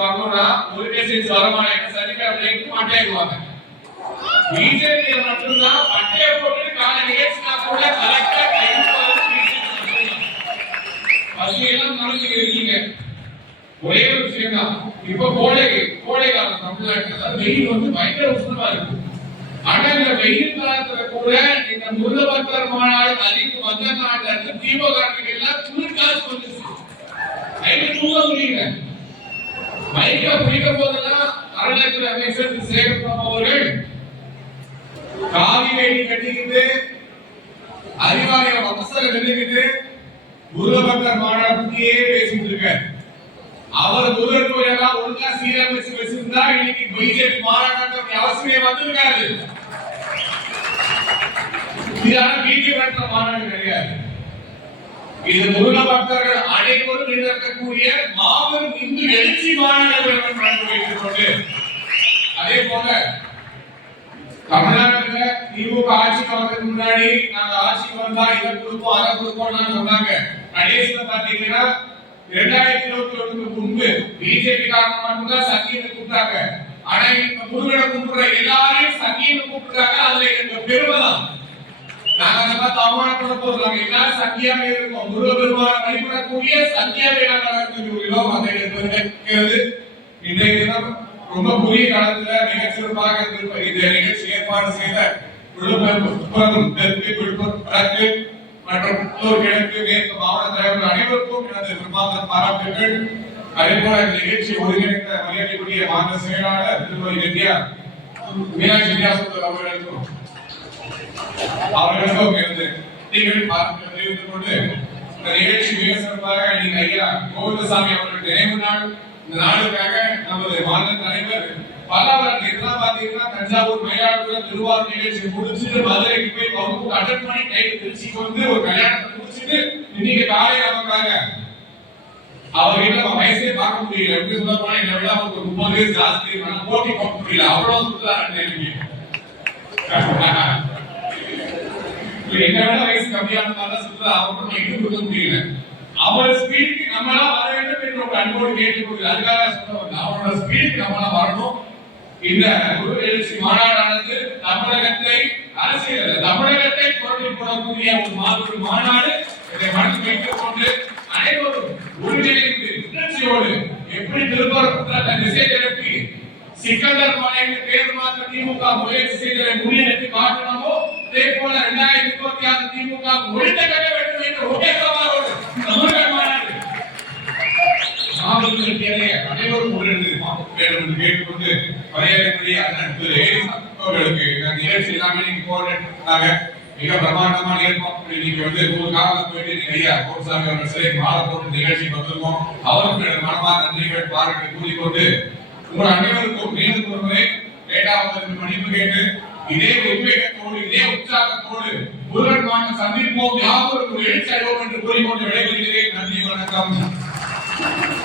வாங்கணும்னா ஒரு மெசேஜ் வரமாட்டேன் சனிக்கிழமை மாட்டேங்குவாங்க பிஜேபி மட்டும்தான் பட்டைய போட்டு கால நிகழ்ச்சினா கூட கலெக்டர் பசியெல்லாம் மனசுக்கு இருக்கீங்க. ஒரே ஒரு விஷயம் தான். இப்ப கோடை கோடை காலம் தமிழ்நாட்டுல வெயில் வந்து பயங்கர உஷ்ணமா இருக்கு. ஆனா இந்த வெயில் காலத்துல கூட இந்த முருகபக்தர் மாநாடு அதிகம் வந்த நாட்டுல இருந்து எல்லாம் குளிர்காசு வந்துச்சு. தூங்க முடியல. மைக்க பிடிக்க போதெல்லாம் அறநிலையத்துறை அமைச்சர் திரு சேகர்பாபு அவர்கள் காவி வேலி கட்டிக்கிட்டு அறிவாலய வம்சல நின்றுக்கிட்டு முருகபக்தர் மாநாடு பத்தியே பேசிட்டு இருக்காரு. அவர் முருகன் எல்லாம் ஒழுங்கா சீரமைச்சு வச்சிருந்தா இன்னைக்கு பிஜேபி மாநாடு அவசியம் வந்திருக்காரு இதான பிஜேபி நடத்துற மாநாடு கிடையாது. இது முருக பக்தர்கள் அனைவரும் நடக்கக்கூடிய மாபெரும் இந்து எழுச்சி மாநாடு நடந்து வைத்துக் அதே போல தமிழ்நாட்டுல திமுக ஆட்சிக்கு வரதுக்கு முன்னாடி நாங்க ஆட்சி வந்தா இதை கொடுப்போம் அதை கொடுப்போம்னு சொன்னாங்க. கடைசியில பாத்தீங்கன்னா இரண்டாயிரத்தி இருபத்தி ஒண்ணுக்கு முன்பு பிஜேபி காரணம் மட்டும்தான் சங்கின்னு கூப்பிட்டாங்க. ஆனா இப்ப முருகனை கூப்பிடுற எல்லாரையும் சங்கின்னு கூப்பிடுறாங்க அதுல எங்க பெருமை தான். நாங்க அந்த மாதிரி அவமானப்பட போறோம் எல்லாரும் சங்கியாவே இருக்கோம் முருகபெருமான வழிபடக்கூடிய சங்கியாவே நாங்கள் இன்றைய தினம் ரொம்ப குறுகிய காலத்துல மிகச்சிறப்பாக இந்த நிகழ்ச்சி ஏற்பாடு செய்த வடக்கு மற்றும் உள்ளூர் கிழக்கு மேற்கு மாவட்ட தலைவர்கள் அனைவருக்கும் எனது பாராட்டுகள் அதே போல இந்த நிகழ்ச்சி ஒருங்கிணைந்த மரியாதைக்குரிய மாநில செயலாளர் திருமதி வித்யா மீனாட்சி வித்யாசுந்தர் அவர்களுக்கும் அவர்களுக்கும் எனது பார்த்து தெரிவித்துக் கொண்டு இந்த நிகழ்ச்சி மிக சிறப்பாக ஐயா கோவிந்தசாமி அவர்கள் நினைவு நாள் இந்த நாளுக்காக நமது மாநில தலைவர் பல்லாவரம் பாத்தீங்கன்னா தஞ்சாவூர் மயிலாடுதுறை திருவாரூர் நிகழ்ச்சி முடிச்சுட்டு மதுரைக்கு போய் வகுப்பு அட்டன் பண்ணி கைது திருச்சிக்கு வந்து ஒரு கல்யாணத்தை முடிச்சுட்டு இன்னைக்கு காலையில நமக்காக அவர் கிட்ட நம்ம வயசே பார்க்க முடியல. எப்படி சொல்ல போனா என்னை விட அவருக்கு முப்பது வயசு ஜாஸ்தி போட்டி பார்க்க முடியல. அவ்வளவு சுற்றுலா என்ன விட வயசு கம்மியானதால சுற்றுலா அவருக்கு எங்க கொடுக்க முடியல. அவர் ஸ்பீடுக்கு நம்மளாம் வர வேண்டும் என்று ஒரு அன்போடு கேட்டுக்கொண்டு அதுக்காக சொல்ல வந்தேன். அவரோட ஸ்பீடுக்கு நம்மளாம் வரணும். இந்த குரு எழுச்சி மாநாடானது தமிழகத்தை அரசியல் தமிழகத்தை புரட்டி போடக்கூடிய ஒரு மாபெரும் மாநாடு இதை மனதில் வைத்துக் கொண்டு அனைவரும் ஒருங்கிணைந்து உணர்ச்சியோடு எப்படி திருப்பரப்புத்த திசை திருப்பி சிக்கந்தர் மலைக்கு பேர் மாற்ற திமுக முயற்சி செய்ததை முறியடித்து காட்டணுமோ அதே போல இரண்டாயிரத்தி இருபத்தி ஆறு திமுக கட்ட வேண்டும் என்ற ஒரே சவாலோடு தமிழக மாநாடு மாவட்டத்திலே அனைவரும் உணர்ந்து வேண்டும் என்று கேட்டுக்கொண்டு மரியாதைக்குரிய அண்ணன் திரு அவர்களுக்கு இந்த நிகழ்ச்சி எல்லாமே நீங்க மிக வந்து நூறு காலம் போயிட்டு நீங்க ஐயா கோசாமி அவர்கள் சிலை மாலை போட்டு நிகழ்ச்சி வந்திருக்கோம் அவருக்கு எனது நன்றிகள் பாராட்டு கூறிக்கொண்டு உங்கள் அனைவருக்கும் மீண்டும் ஒரு முறை வேண்டாவதற்கு மன்னிப்பு கேட்டு இதே உத்வேகத்தோடு இதே உற்சாகத்தோடு முருகன் மாநில சந்திப்போம். யாவரும் ஒரு எழுச்சி என்று கூறிக்கொண்டு விடைபெறுகிறேன். நன்றி வணக்கம்.